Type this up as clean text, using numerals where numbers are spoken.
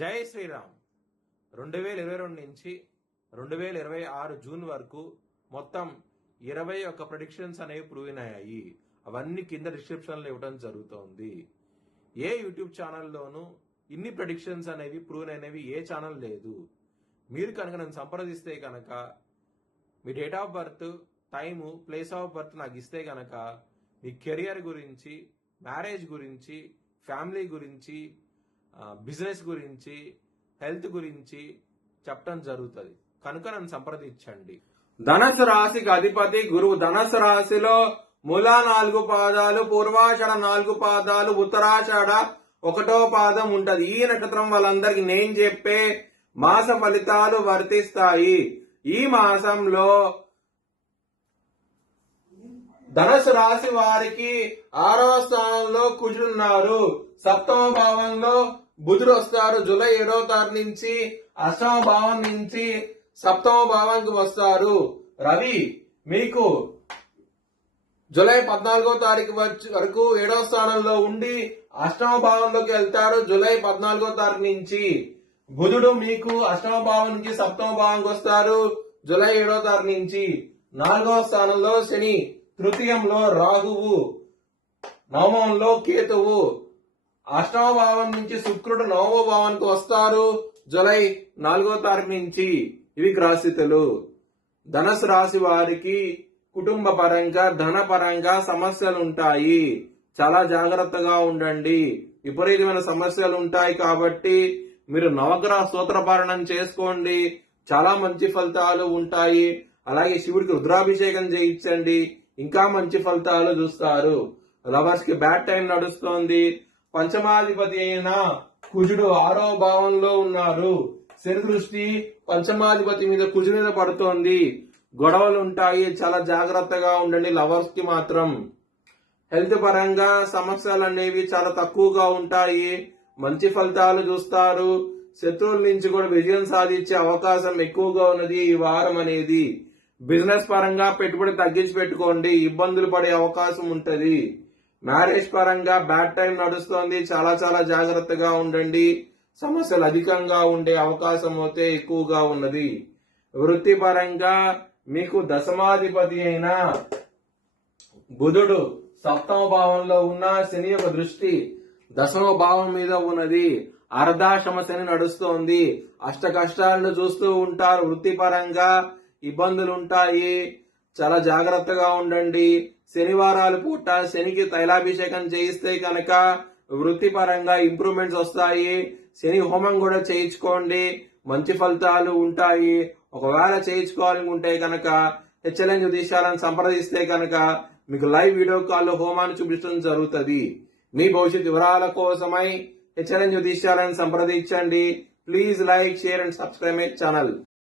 జై శ్రీరామ్. 2022 నుంచి 2026 జూన్ వరకు మొత్తం 21 ప్రెడిక్షన్స్ అనేవి ప్రూవ్ అయ్యాయి. అవన్నీ కింద డిస్క్రిప్షన్లో ఇవ్వడం జరుగుతోంది. ఏ యూట్యూబ్ ఛానల్లోనూ ఇన్ని ప్రెడిక్షన్స్ అనేవి ప్రూవ్ అయినవి ఏ ఛానల్ లేదు. మీరు కనుక నన్ను సంప్రదిస్తే కనుక మీ date of birth, time, place of birth నాకు ఇస్తే కనుక మీ కెరియర్ గురించి, మ్యారేజ్ గురించి, ఫ్యామిలీ గురించి, బిజినెస్ గురించి, హెల్త్ గురించి చెప్పడం జరుగుతుంది. కనుక నన్ను సంప్రదించండి. ధనస్సు రాశికి అధిపతి గురువు. ధనస్సు రాశిలో మూల 4 పాదాలు, పూర్వాషాఢ 4 పాదాలు, ఉత్తరాషాఢ 1వ పాదం ఉంటది. ఈ నక్షత్రం వాళ్ళందరికీ నేను చెప్పే మాస ఫలితాలు వర్తిస్తాయి. ఈ మాసంలో ధనుసు రాశి వారికి 6వ స్థానంలో కుజుడున్నారు. 7వ భావంలో బుధుడు వస్తారు. జూలై 7వ తారీఖు నుంచి 8వ భావం నుంచి 7వ భావానికి వస్తారు. రవి మీకు జూలై 14వ తారీఖు వరకు 7వ స్థానంలో ఉండి 8వ భావంలోకి వెళ్తారు. జూలై 14వ తారీఖు నుంచి బుధుడు మీకు 8వ భావం నుంచి 7వ భావానికి వస్తారు. జూలై 7వ తారీఖు నుంచి 4వ స్థానంలో శని, తృతీయంలో రాహువు, నవమంలో కేతువు, 8వ భావం నుంచి శుక్రుడు 9వ భావానికి వస్తారు. జూలై 4వ తారీఖు నుంచి. ఇవి గ్రహస్థితులు. ధనుసు రాశి వారికి కుటుంబ పరంగా, ధన పరంగా సమస్యలు ఉంటాయి. చాలా జాగ్రత్తగా ఉండండి. విపరీతమైన సమస్యలు ఉంటాయి కాబట్టి మీరు నవగ్రహ స్తోత్రపారణం చేసుకోండి. చాలా మంచి ఫలితాలు ఉంటాయి. అలాగే శివుడికి రుద్రాభిషేకం చేయించండి. ఇంకా మంచి ఫలితాలు చూస్తారు. లవర్స్ కి బ్యాడ్ టైం నడుస్తోంది. పంచమాధిపతి అయిన కుజుడు 6వ భావంలో ఉన్నారు. శని దృష్టి పంచమాధిపతి మీద కుజుడు మీద పడుతోంది. గొడవలు ఉంటాయి. చాలా జాగ్రత్తగా ఉండండి. లవర్స్ కి మాత్రం హెల్త్ పరంగా సమస్యలు అనేవి చాలా తక్కువగా ఉంటాయి. మంచి ఫలితాలు చూస్తారు. శత్రువుల నుంచి కూడా విజయం సాధించే అవకాశం ఎక్కువగా ఉన్నది ఈ వారం అనేది. బిజినెస్ పరంగా పెట్టుబడి తగ్గించి పెట్టుకోండి. ఇబ్బందులు పడే అవకాశం ఉంటది. మ్యారేజ్ పరంగా బ్యాడ్ టైం నడుస్తోంది. చాలా చాలా జాగ్రత్తగా ఉండండి. సమస్యలు అధికంగా ఉండే అవకాశం అయితే ఎక్కువగా ఉన్నది. వృత్తి పరంగా మీకు దశమాధిపతి అయిన బుధుడు 7వ భావంలో ఉన్న శని యొక్క దృష్టి 10వ భావం మీద ఉన్నది. అర్ధాశ్రమ శని నడుస్తోంది. అష్ట కష్టాలను చూస్తూ ఉంటారు. వృత్తి పరంగా ఇబ్బందులు ఉంటాయి. చాలా జాగ్రత్తగా ఉండండి. శనివారాలు పూట శనికి తైలాభిషేకం చేయిస్తే కనుక వృత్తిపరంగా ఇంప్రూవ్మెంట్స్ వస్తాయి. శని హోమం కూడా చేయించుకోండి. మంచి ఫలితాలు ఉంటాయి. ఒకవేళ చేయించుకోవాలనుకుంటే కనుక హెచ్ఎల్ఎన్ జ్యోతిష్యాలను సంప్రదిస్తే కనుక మీకు లైవ్ వీడియో కాల్లో హోమాన్ని చూపించడం జరుగుతుంది. మీ భవిష్యత్ వివరాల కోసమై హెచ్ఎల్ఎన్ జ్యోతిష్యాలను సంప్రదించండి. Please like, share and subscribe my channel.